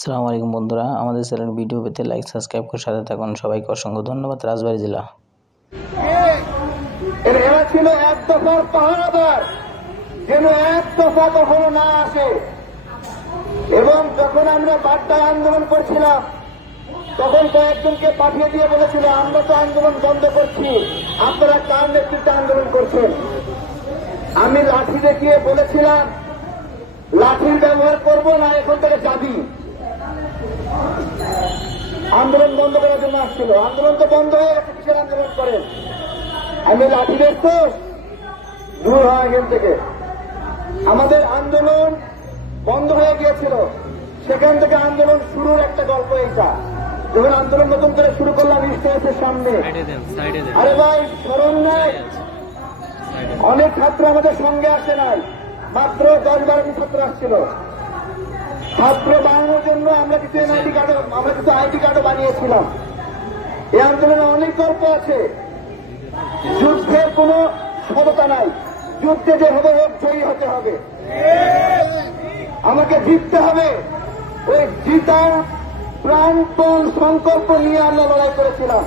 সালামু আলাইকুম বন্ধুরা, আমাদের চ্যানেল ভিডিও পেতে লাইক সাবস্ক্রাইব করে সাথে থাকুন। সবাইকে অসংখ্য ধন্যবাদ। রাজবাড়ি জেলা। ছিল এক দফার পাহারাদার, যেন এক দফা কখনো না আসে। এবং যখন আমরা বাড্ডায় আন্দোলন করছিলাম, তখন কয়েকজনকে পাঠিয়ে দিয়ে বলেছিল, আমরা তো আন্দোলন বন্ধ করছি। আপনারা কার নেতৃত্বে আন্দোলন করছেন? আমি লাঠি দেখিয়ে বলেছিলাম, লাঠির ব্যবহার করব না, এখন থেকে যাবি। আন্দোলন বন্ধ করার জন্য আসছিল। আন্দোলন তো বন্ধ হয়ে গেছে কিসের আন্দোলন করেন? আমি লাঠি দেখতো দূর হয় এখান থেকে। আমাদের আন্দোলন বন্ধ হয়ে গিয়েছিল। সেখান থেকে আন্দোলন শুরুর একটা গল্প এইটা। যখন আন্দোলন নতুন করে শুরু করলাম স্টেজের সামনে। আরে ভাই স্মরণ নাই। অনেক ছাত্র আমাদের সঙ্গে আসে নাই। মাত্র দশ বারোটি ছাত্র আসছিল। ছাত্র বানানোর জন্য আমরা কিছু এনআইডি কার্ড আমরা কিছু আইডি কার্ডও বানিয়েছিলাম। এই আন্দোলনে অনেক গল্প আছে। যুদ্ধের কোনো সততা নাই। যুদ্ধে যে হবে হোক, জয়ী হতে হবে। আমাকে জিততে হবে। ওই জিতার প্রাণপণ সংকল্প নিয়ে আমরা লড়াই করেছিলাম।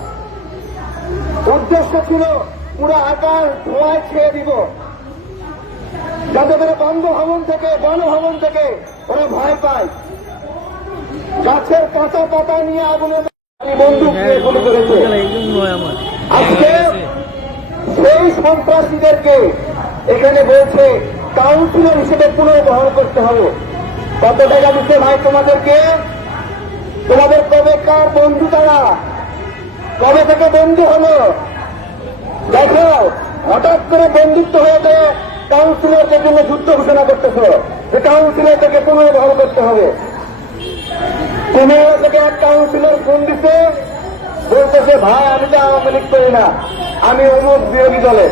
উদ্দেশ্য ছিল পুরো আকার ধোঁয়ায় ছেড়ে দিব। যাতে করে বন্ধ ভবন থেকে, বনভবন থেকে ওরা ভয় পায়। গাছের পাতা পাতা নিয়ে আগুনে বন্দুক দিয়ে গুলি করেছে। নয় আমার। আজকে সেই সন্ত্রাসীদেরকে এখানে বলছে কাউন্সিলর হিসেবে পুনর্বহন করতে হবে। কত টাকা দিচ্ছে ভাই তোমাদেরকে। তোমাদের কবে কার বন্ধু তারা? কবে থেকে বন্ধু হলো? দেখো হঠাৎ করে বন্ধুত্ব হয়ে যায় কাউন্সিলরদের জন্য যুদ্ধ ঘোষণা করতেছ। যে কাউন্সিলরদেরকে পুনর্বহন করতে হবে। কুমিল্লা থেকে এক কাউন্সিলর ফোন দিছে, বলতেছে, ভাই, আমি তো আওয়ামী লীগ করি না। আমি অমুক বিরোধী দলের।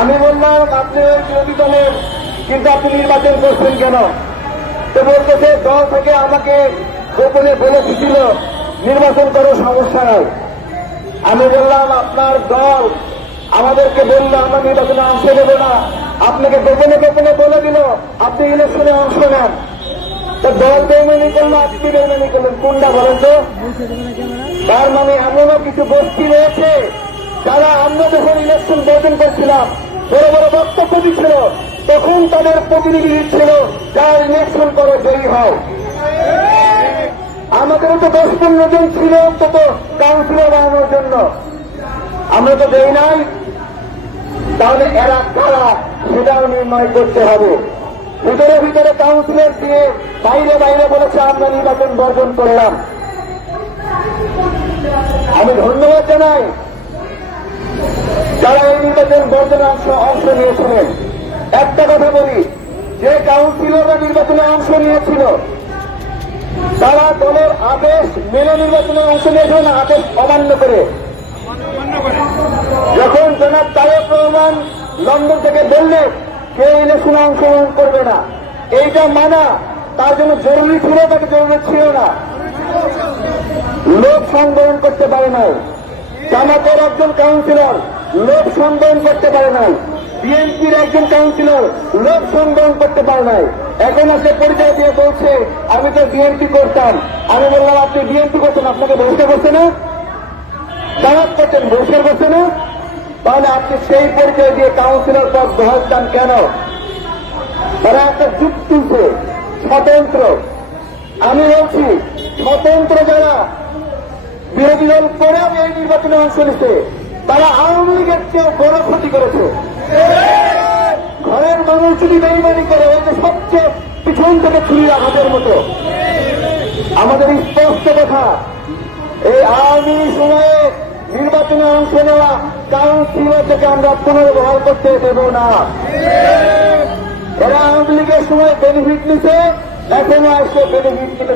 আমি বললাম, আপনি ওই বিরোধী দলের কিন্তু আপনি নির্বাচন করছেন কেন? তো বলতেছে, দল থেকে আমাকে গোপনে বলে দিছিল, নির্বাচন করো সমস্যা নাই। আমি বললাম, আপনার দল আমাদেরকে বলল, আমরা নির্বাচনে অংশ নেব না। আপনাকে গোপনে গোপনে বলে দিল, আপনি ইলেকশনে অংশ নেন। করলেন কোনটা বলেন তো? তার মানে কিছু রয়েছে আমরা যখন ইলেকশন বর্জন করছিলাম, বড় বড় বক্তব্য দিচ্ছিল, তখন তাদের প্রতিনিধি ছিল যারা ইলেকশন করে, জয়ী হও। আমাদেরও তো দশ পনেরো জন ছিল, অন্তত কাউন্সিলর বানানোর জন্য। আমরা তো দেই নাই। তাহলে এরা কারা, সেটাও নির্ণয় করতে হবে। ভিতরে ভিতরে কাউন্সিলর দিয়ে বাইরে বাইরে বলেছে, আমরা নির্বাচন বর্জন করলাম। আমি ধন্যবাদ জানাই। যারা এই নির্বাচন বর্জনে অংশ অংশ নিয়েছিলেন, একটা কথা বলি, যে কাউন্সিলররা নির্বাচনে অংশ নিয়েছিল, তারা দলের আদেশ মেনে নির্বাচনে অংশ নিয়েছিলেন আদেশ অমান্য করে। যখন জনাব তারেক রহমান লন্ডন থেকে বললেন কেউ ইলেকশনে অংশগ্রহণ করবে না? এইটা মানা, তার জন্য জরুরি ছিল তাকে জরুরি ছিল না। লোক সংবরণ করতে পারে নাই। জামাতের একজন কাউন্সিলর লোক সংবরণ করতে পারে নাই। বিএনপির একজন কাউন্সিলর লোক সংবরণ করতে পারে নাই। এখন আসে পরিচয় দিয়ে বলছে, আমি তো বিএনপি করতাম। আমি বললাম, আপনি বিএনপি করতেন, আপনাকে বহিষ্কার করছে না? জামাত করতেন, বহিষ্কার করছে না। তাহলে আপনি সেই পরিচয় দিয়ে কাউন্সিলর পদ গ্রহণ কেন? তারা একটা যুগ তুলছে স্বতন্ত্র। আমি বলছি, স্বতন্ত্র যারা বিরোধী দল করেও এই নির্বাচনে অংশ নিচ্ছে তারা আওয়ামী লীগের চেয়ে বড় ক্ষতি করেছে। ঘরের মানুষ যদি বেইমানি করে, ওই যে সবচেয়ে পিছন থেকে ছুরি আঘাতের মতো। আমাদের স্পষ্ট কথা, এই আওয়ামী সময়ে নির্বাচনে অংশ নেওয়া কাউন্সিলর থেকে আমরা পুনর্বহাল করতে দেব না। এরা আওয়ামী লীগের সময় বেনিফিট নিছে এখনও আসছে বেনিফিট নিতে